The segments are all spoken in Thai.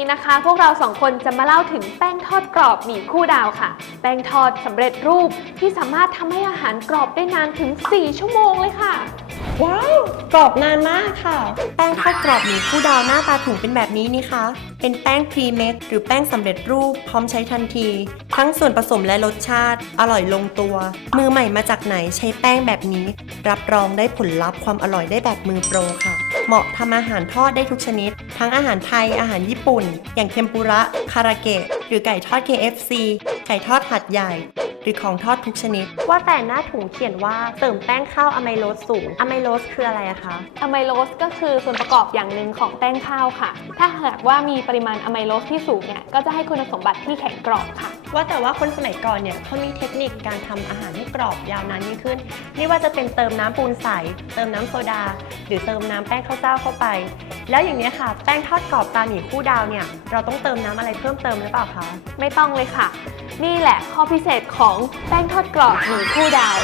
นี้นะคะ พวกเราสองคนจะมาเล่าถึงแป้งทอดกรอบหมี่คู่ดาวค่ะ แป้งทอดสำเร็จรูปที่สามารถทำให้อาหารกรอบได้นานถึง 4 ชั่วโมงเลยค่ะ ว้าว กรอบนานมากค่ะ แป้งทอดกรอบหมี่คู่ดาวหน้าตาถุงเป็นแบบนี้นี่คะ เป็นแป้งพรีเมคหรือแป้งสำเร็จรูปพร้อมใช้ทันที ทั้งส่วนผสมและรสชาติ อร่อยลงตัว มือใหม่มาจากไหนใช้แป้งแบบนี้ รับรองได้ผลลัพธ์ความอร่อยได้แบบมือโปรค่ะ เหมาะทำอาหารทอดได้ทุกชนิด ทั้งอาหารไทยอาหารญี่ปุ่น อย่างเทมปุระคาราเกะหรือไก่ทอด KFC ไก่ทอดหัดใหญ่ หรือของทอดทุกชนิด ว่าแต่หน้าถุงเขียนว่าเสริมแป้งข้าวอะไมโลสสูงอะไมโลสคืออะไรอะคะอะไมโลสก็คือส่วนประกอบอย่างหนึ่งของแป้งข้าวค่ะ ถ้าหากว่ามีปริมาณอะไมโลสที่สูงเนี่ยก็จะให้คุณสมบัติที่แข็งกรอบค่ะ ว่าแต่ว่าคนสมัยก่อนเนี่ยเขามีเทคนิคการทำอาหารให้กรอบยาวนานยิ่งขึ้น ไม่ว่าจะเป็นเติมน้ำปูนใส เติมน้ำโซดา หรือเติมน้ำแป้งข้าวเจ้าเข้าไป แล้วอย่างเนี้ยค่ะ แป้งทอดกรอบตาหมี่คู่ดาวเนี่ยเราต้องเติมน้ำอะไรเพิ่มเติมหรือเปล่าคะไม่ต้องเลยค่ะ นี่แหละข้อพิเศษของแป้งทอดกรอบหมี่คู่ดาว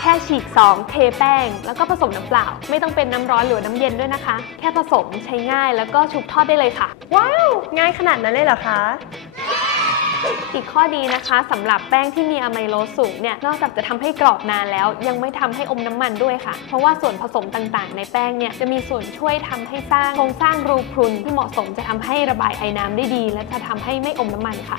แค่ฉีกซองเทแป้ง แล้วก็ผสมน้ำเปล่า ไม่ต้องเป็นน้ำร้อนหรือน้ำเย็นด้วยนะคะ แค่ผสมใช้ง่ายแล้วก็ชุบทอดได้เลยค่ะ ว้าว ง่ายขนาดนั้นเลยเหรอคะ อีกข้อดีนะคะสำหรับแป้งที่มีอะไมโลสสูงเนี่ยนอกจากจะทำให้กรอบนานแล้ว ยังไม่ทำให้อมน้ำมันด้วยค่ะ เพราะว่าส่วนผสมต่างๆ ในแป้งเนี่ยจะมีส่วนช่วยทำให้สร้างโครงสร้างรูพรุนที่เหมาะสมจะทำให้ระบายไอน้ำได้ดี และจะทำให้ไม่อมน้ำมันค่ะ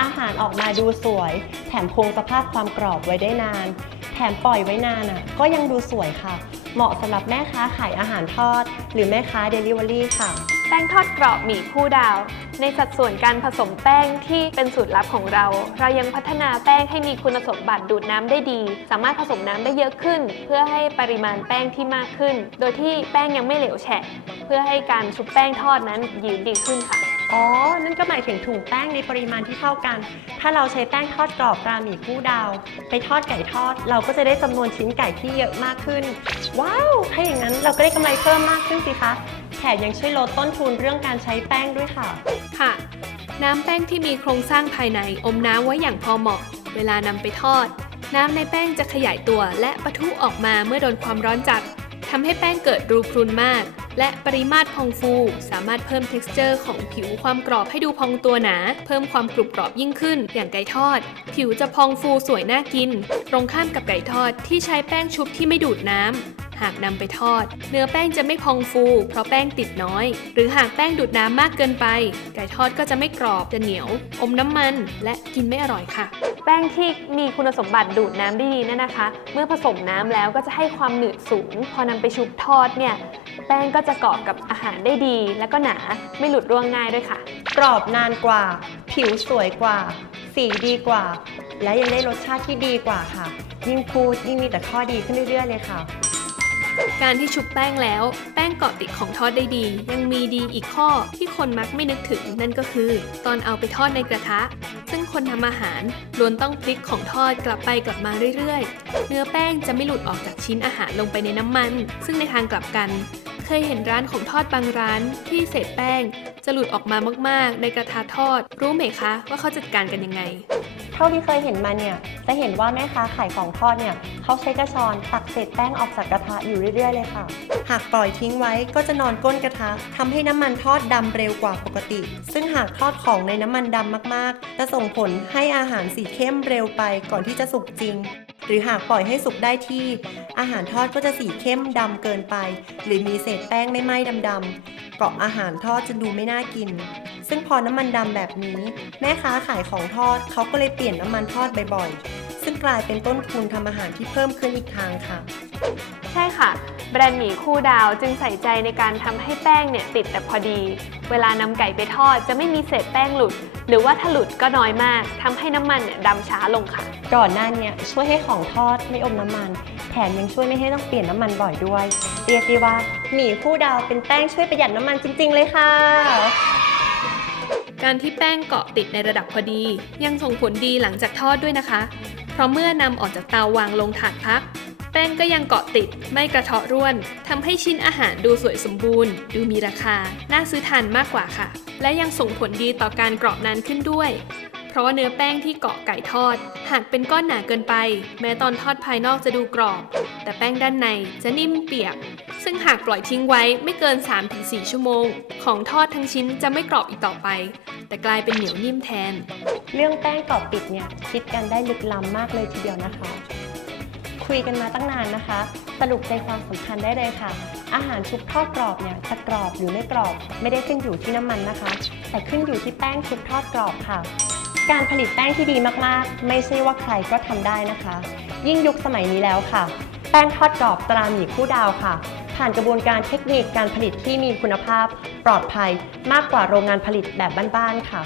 อาหารออกมาดูสวย แถมคงสภาพความกรอบไว้ได้นาน แถมปล่อยไว้นานอะ ก็ยังดูสวยค่ะ เหมาะสำหรับแม่ค้าขายอาหารทอด หรือแม่ค้าเดลิเวอรี่ค่ะ แป้งทอดกรอบหมี่คู่ดาว ในสัดส่วนการผสมแป้งที่เป็นสูตรลับของเรา เรายังพัฒนาแป้งให้มีคุณสมบัติดูดน้ำได้ดี สามารถผสมน้ำได้เยอะขึ้น เพื่อให้ปริมาณแป้งที่มากขึ้น โดยที่แป้งยังไม่เหลวแฉะ เพื่อให้การชุบแป้งทอดนั้นยืดดีขึ้นค่ะ อ๋อ นั่นก็หมายถึงถุงแป้งในปริมาณที่เท่ากัน ถ้าเราใช้แป้งทอดกรอบตราหมี่คู่ดาว ไปทอดไก่ทอด เราก็จะได้จำนวนชิ้นไก่ที่เยอะมากขึ้น ว้าว ถ้าอย่างนั้นเราก็ได้กำไรเพิ่มมากขึ้นสิคะ แถมยังช่วยลดต้นทุนเรื่องการใช้แป้งด้วยค่ะ ค่ะ น้ำแป้งที่มีโครงสร้างภายในอมน้ำไว้อย่างพอเหมาะ เวลานำไปทอด น้ำในแป้งจะขยายตัวและปะทุออกมาเมื่อโดนความร้อนจัดทำให้แป้งเกิดรูพรุนมาก และปริมาตรพองฟู สามารถเพิ่ม t e x t อร์ของผิวความกรอบให้ดูพองตัวหนา เพิ่มความกรุบกรอบยิ่งขึ้น อย่างไก่ทอด ผิวจะพองฟูสวยน่ากิน ตรงข้ามกับไก่ทอดที่ใช้แป้งชุบที่ไม่ดูดน้ำ หากนำไปทอด เนื้อแป้งจะไม่พองฟู เพราะแป้งติดน้อย หรือหากแป้งดูดน้ำมากเกินไป ไก่ทอดก็จะไม่กรอบจะเหนียว อมน้ำมันและกินไม่อร่อยค่ะ แป้งที่มีคุณสมบัติดูดน้ำได้ดีนั่นนะคะ เมื่อผสมน้ำแล้วก็จะให้ความหนืดสูง พอนำไปชุบทอดเนี่ยแป้งก็จะเกาะกับอาหารได้ดี และก็หนาไม่หลุดร่วงง่ายด้วยค่ะ กรอบนานกว่า ผิวสวยกว่า สีดีกว่า และยังได้รสชาติที่ดีกว่าค่ะ ยิ่งพูดยิ่งมีแต่ข้อดีขึ้นเรื่อยๆเลยค่ะ การที่ชุบแป้งแล้ว แป้งเกาะติดของทอดได้ดี ยังมีดีอีกข้อที่คนมักไม่นึกถึงนั่นก็คือ ตอนเอาไปทอดในกระทะ ซึ่งคนทำอาหารล้วนต้องพลิกของทอดกลับไปกลับมาเรื่อยๆ เนื้อแป้งจะไม่หลุดออกจากชิ้นอาหารลงไปในน้ำมัน ซึ่งในทางกลับกัน เคยเห็นร้านของทอดบางร้าน ที่เศษแป้ง จะหลุดออกมามากๆ ในกระทะทอด รู้ไหมคะว่าเขาจัดการกันยังไง ท่าที่เคยเห็นมาเนี่ยจะเห็นว่าแม่ค้าขายของทอดเนี่ยเขาใช้กระชอนตักเศษแป้งออกจากกระทะอยู่เรื่อยๆเลยค่ะ หากปล่อยทิ้งไว้ก็จะนอนก้นกระทะทำให้น้ำมันทอดดำเร็วกว่าปกติ ซึ่งหากทอดของในน้ำมันดำมากๆ จะส่งผลให้อาหารสีเข้มเร็วไปก่อนที่จะสุกจริง หรือหากปล่อยให้สุกได้ที่ อาหารทอดก็จะสีเข้มดำเกินไป หรือมีเศษแป้งไม่ไหม้ดำๆเกาะอาหารทอดจนดูไม่น่ากิน ซึ่งพอน้ำมันดำแบบนี้ แม่ค้าขายของทอดเขาก็เลยเปลี่ยนน้ำมันทอดบ่อยๆ ซึ่งกลายเป็นต้นทุนทำอาหารที่เพิ่มขึ้นอีกทางค่ะ ใช่ค่ะ แบรนด์หมี่คู่ดาวจึงใส่ใจในการทำให้แป้งเนี่ยติดแต่พอดี เวลานำไก่ไปทอดจะไม่มีเศษแป้งหลุด หรือว่าถ้าหลุดก็น้อยมากทำให้น้ำมันเนี่ยดำช้าลงค่ะ ก่อนหน้าเนี้ช่วยให้ของทอดไม่อมน้ำมัน แถมยังช่วยไม่ให้ต้องเปลี่ยนน้ำมันบ่อยด้วย เรียกได้ว่าหมี่คู่ดาวเป็นแป้งช่วยประหยัดน้ำมันจริง ๆ เลยค่ะ การที่แป้งเกาะติดในระดับพอดี ยังส่งผลดีหลังจากทอดด้วยนะคะ เพราะเมื่อนำออกจากเตาวางลงถาดพัก แป้งก็ยังเกาะติดไม่กระเทาะร่วนทำให้ชิ้นอาหารดูสวยสมบูรณ์ ดูมีราคา น่าซื้อทานมากกว่าค่ะ และยังส่งผลดีต่อการกรอบนานขึ้นด้วย เพราะว่าเนื้อแป้งที่เกาะไก่ทอด หากเป็นก้อนหนาเกินไป แม้ตอนทอดภายนอกจะดูกรอบ แต่แป้งด้านในจะนิ่มเปียกซึ่งหากปล่อยทิ้งไว้ไม่เกิน 3-4 ชั่วโมง ของทอดทั้งชิ้นจะไม่กรอบอีกต่อไป แต่กลายเป็นเหนียวนิ่มแทน เรื่องแป้งกรอบปิดเนี่ยคิดกันได้ลึกล้ำมากเลยทีเดียวนะคะ คุยกันมาตั้งนานนะคะ สรุปใจความสำคัญได้เลยค่ะ อาหารชุบทอดกรอบเนี่ยจะกรอบหรือไม่กรอบ ไม่ได้ขึ้นอยู่ที่น้ำมันนะคะ แต่ขึ้นอยู่ที่แป้งชุบทอดกรอบค่ะ การผลิตแป้งที่ดีมากๆ ไม่ใช่ว่าใครก็ทำได้นะคะ ยิ่งยุคสมัยนี้แล้วค่ะ แป้งทอดกรอบตราหมีคู่ดาวค่ะ ผ่านกระบวนการเทคนิคการผลิตที่มีคุณภาพปลอดภัยมากกว่าโรงงานผลิตแบบบ้านๆค่ะ